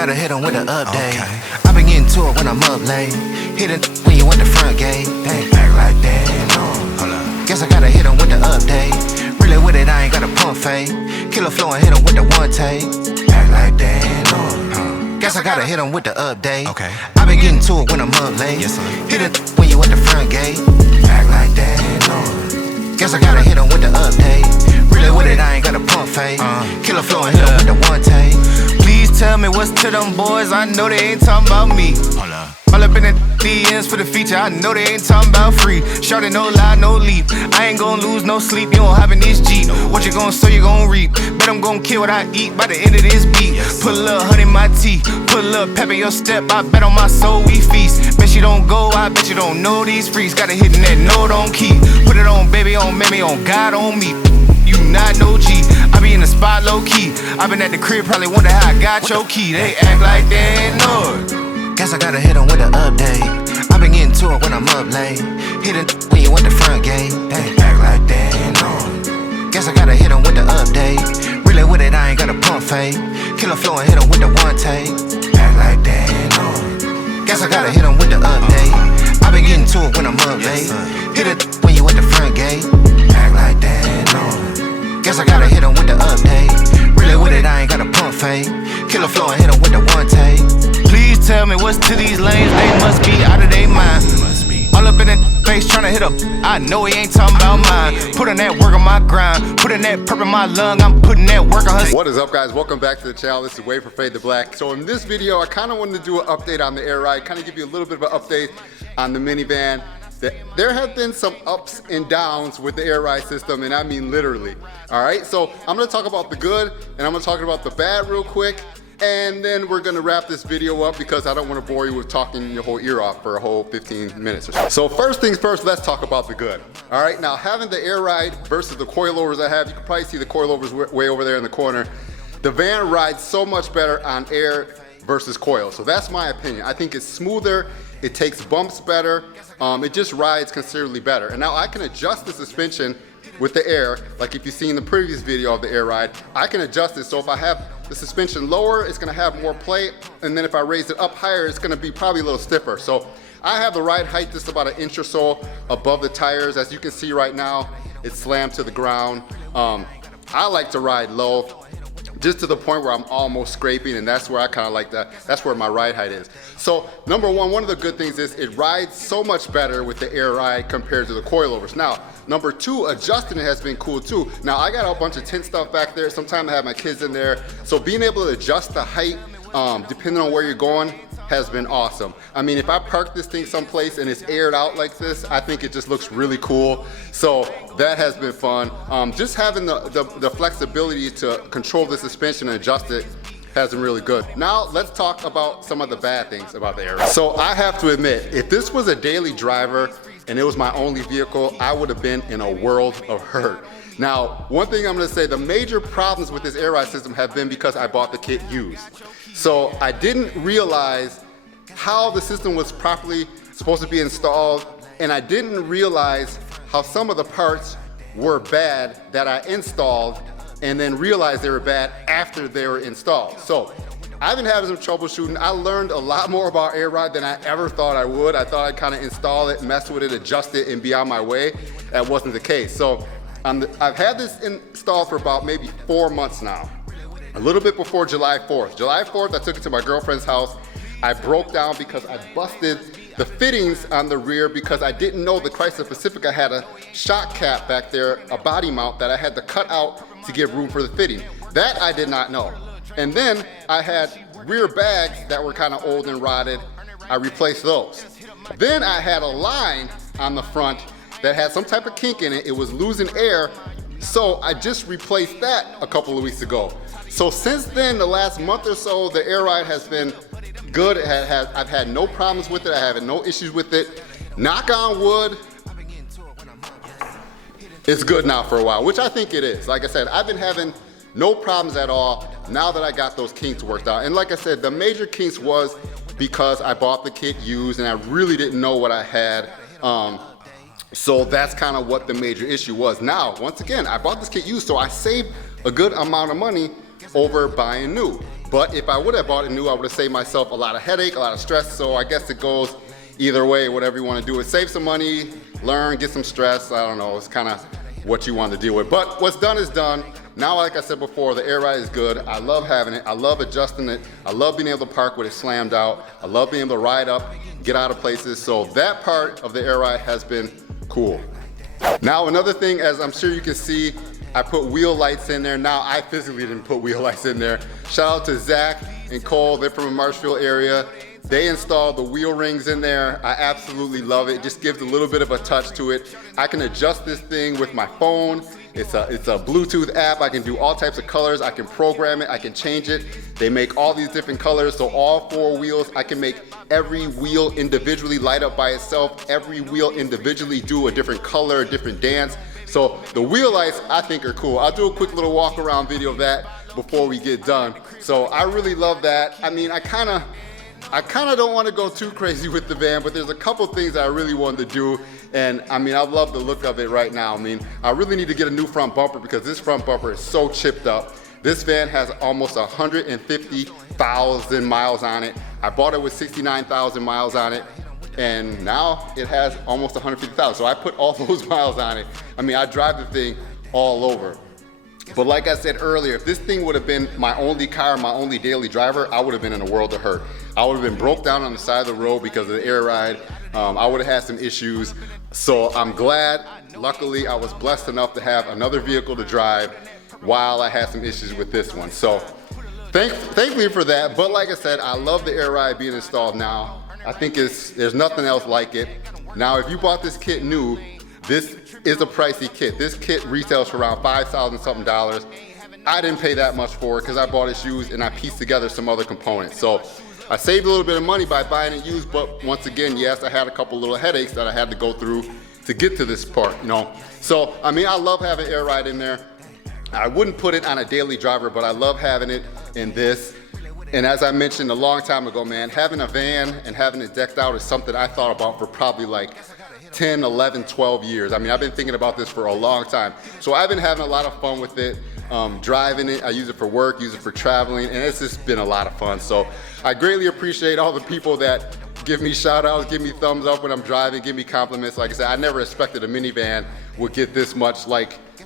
gotta hit them with the update. I been getting to it when I'm up late. Hit it when you at the front gate. They act like that, no. Guess I gotta hit them with the update. Really with it, I ain't got a pump fake. Killer flow and hit them with the one take. Act like that, no. Guess I gotta hit them with the update. I been getting to it when I'm up late. Hit it when you at the front gate. Act like that, no. Guess I gotta hit them with the update. Really with it, I ain't got a pump fake. Killer flow and hit them with the one take. Please tell me what's to them boys. I know they ain't talking about me. All up in the DMs for the feature. I know they ain't talking about free. Shorty, no lie, no leap. I ain't gon' lose no sleep. You don't have in this Jeep. What you gon' sow, you gon' reap. Bet I'm gon' kill what I eat by the end of this beat. Put a little honey in my tea. Put a little pep in your step. I bet on my soul we feast. Bet you don't go, I bet you don't know these freaks. Got it hitting that note on key. Put it on baby, on mammy, on God, on me. You not no G. I be in the spot low key. I been at the crib, probably wonder how I got your key. They act like they ain't know it. Guess I gotta hit them with an update. I been getting to it when I'm up late. Hit it when you at the front gate. They act like they ain't know it. Guess I gotta hit them with the update. Really with it, I ain't got a pump fake. Killer flow and hit them with the one take. Act like they ain't know it. Guess I gotta hit them with the update. I been getting to it when I'm up late. Hit it when you at the front gate. Act like they ain't know it. Guess I gotta hit them with the update. Really with it, I ain't got a pump fake. Killer flow and hit them with the one take. Please tell me what's to these lanes. They must be out of their mind. All up in that face tryna hit up. I know he ain't talking about mine. Putting that work on my grind. Putting that purp in my lung. I'm putting that work on her. What is up, guys? Welcome back to the channel. This is Way for Fade to Black. So in this video, I kind of wanted to do an update on the AirRide. Kind of give you a little bit of an update on the minivan. There have been some ups and downs with the AirRide system, and I mean literally. All right, so I'm gonna talk about the good, and I'm gonna talk about the bad real quick, and then we're gonna wrap this video up because I don't wanna bore you with talking your whole ear off for a whole 15 minutes or so. So first things first, let's talk about the good. All right, now having the AirRide versus the coilovers I have, you can probably see the coilovers way over there in the corner. The van rides so much better on air versus coil, so that's my opinion. I think it's smoother, it takes bumps better, it just rides considerably better. And now I can adjust the suspension with the air, like if you've seen the previous video of the AirRide, I can adjust it. So if I have the suspension lower, it's gonna have more play, and then if I raise it up higher, it's gonna be probably a little stiffer. So I have the ride height just about 1 inch or so above the tires. As you can see right now, it's slammed to the ground. I like to ride low, just to the point where I'm almost scraping, and that's where I kind of like that. That's where my ride height is. So number one of the good things is it rides so much better with the AirRide compared to the coilovers. Now, number two, adjusting it has been cool too. Now I got a bunch of tint stuff back there. Sometimes I have my kids in there. So being able to adjust the height, depending on where you're going, has been awesome. I mean, if I park this thing someplace and it's aired out like this, I think it just looks really cool. So that has been fun. Just having the flexibility to control the suspension and adjust it has been really good. Now let's talk about some of the bad things about the AirRide. So I have to admit, if this was a daily driver and it was my only vehicle, I would have been in a world of hurt. Now, one thing I'm gonna say, the major problems with this AirRide system have been because I bought the kit used. So I didn't realize how the system was properly supposed to be installed, and I didn't realize how some of the parts were bad that I installed and then realized they were bad after they were installed. So I've been having some troubleshooting. I learned a lot more about AirRide than I ever thought I would. I thought I'd kind of install it, mess with it, adjust it, and be on my way. That wasn't the case. So I've had this installed for about maybe 4 months now. A little bit before July 4th. July 4th, I took it to my girlfriend's house. I broke down because I busted the fittings on the rear because I didn't know the Chrysler Pacifica had a shock cap back there, a body mount that I had to cut out to give room for the fitting. That I did not know. And then I had rear bags that were kind of old and rotted. I replaced those. Then I had a line on the front that had some type of kink in it. It was losing air. So I just replaced that a couple of weeks ago. So since then, the last month or so, the AirRide has been good. I've had no problems with it. I have no issues with it. Knock on wood, it's good now for a while, which I think it is. Like I said, I've been having no problems at all now that I got those kinks worked out. And like I said, the major kinks was because I bought the kit used and I really didn't know what I had. So that's kind of what the major issue was. Now, once again, I bought this kit used, so I saved a good amount of money over buying new. But if I would have bought it new, I would have saved myself a lot of headache, a lot of stress. So I guess it goes either way, whatever you want to do. It save some money, learn, get some stress. I don't know, it's kind of what you want to deal with. But what's done is done. Now, like I said before, the AirRide is good. I love having it. I love adjusting it. I love being able to park with it slammed out. I love being able to ride up, get out of places. So that part of the AirRide has been cool. Now, another thing, as I'm sure you can see, I put wheel lights in there. Now, I physically didn't put wheel lights in there. Shout out to Zach and Cole. They're from the Marshfield area. They installed the wheel rings in there. I absolutely love it. It just gives a little bit of a touch to it. I can adjust this thing with my phone. It's a Bluetooth app. I can do all types of colors. I can program it. I can change it. They make all these different colors. So all 4 wheels, I can make every wheel individually light up by itself. Every wheel individually do a different color, a different dance. So the wheel lights, I think, are cool. I'll do a quick little walk around video of that before we get done. So I really love that. I mean, I kind of don't want to go too crazy with the van, but there's a couple things that I really wanted to do. And I mean, I love the look of it right now. I mean, I really need to get a new front bumper because this front bumper is so chipped up. This van has almost 150,000 miles on it. I bought it with 69,000 miles on it. And now it has almost 150,000. So I put all those miles on it. I mean, I drive the thing all over. But like I said earlier, if this thing would have been my only car, my only daily driver, I would have been in a world of hurt. I would have been broke down on the side of the road because of the AirRide. I would have had some issues. So I'm glad, luckily, I was blessed enough to have another vehicle to drive while I had some issues with this one. So thankfully for that. But like I said, I love the AirRide being installed now. I think there's nothing else like it. Now, if you bought this kit new, this is a pricey kit. This kit retails for around $5,000 something. I didn't pay that much for it because I bought it used and I pieced together some other components. So I saved a little bit of money by buying it used, but once again, yes, I had a couple little headaches that I had to go through to get to this part, you know. So, I mean, I love having AirRide in there. I wouldn't put it on a daily driver, but I love having it in this. And as I mentioned a long time ago, man, having a van and having it decked out is something I thought about for probably like 10, 11, 12 years. I mean, I've been thinking about this for a long time. So I've been having a lot of fun with it, driving it. I use it for work, use it for traveling, and it's just been a lot of fun. So I greatly appreciate all the people that give me shout outs, give me thumbs up when I'm driving, give me compliments. Like I said, I never expected a minivan would get this much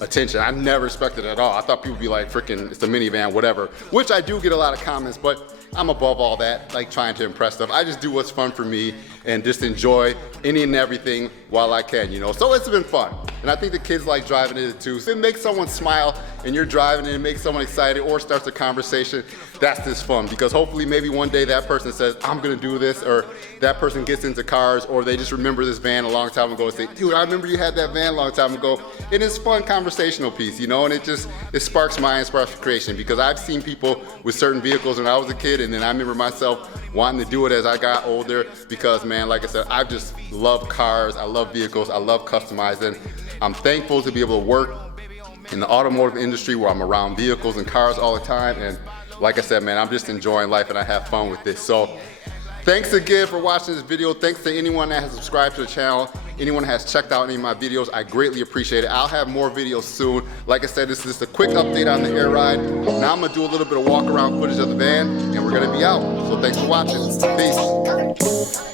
attention. I never expected it at all. I thought people would be like, freaking, it's a minivan, whatever, which I do get a lot of comments, but I'm above all that, like trying to impress stuff. I just do what's fun for me and just enjoy any and everything while I can, you know? So it's been fun. And I think the kids like driving it too. So it makes someone smile and you're driving and it makes someone excited or starts a conversation. That's just fun because hopefully maybe one day that person says, I'm gonna do this, or that person gets into cars, or they just remember this van a long time ago and say, dude, I remember you had that van a long time ago. It is fun conversational piece, you know, and it sparks my inspiration because I've seen people with certain vehicles when I was a kid, and then I remember myself wanting to do it as I got older because, man, like I said, I just love cars, I love vehicles, I love customizing. I'm thankful to be able to work in the automotive industry where I'm around vehicles and cars all the time, and like I said, man, I'm just enjoying life and I have fun with this. So thanks again for watching this video. Thanks to anyone that has subscribed to the channel, anyone that has checked out any of my videos. I greatly appreciate it. I'll have more videos soon. Like I said, this is just a quick update on the AirRide. Now I'm gonna do a little bit of walk around footage of the van and we're gonna be out. So thanks for watching. Peace.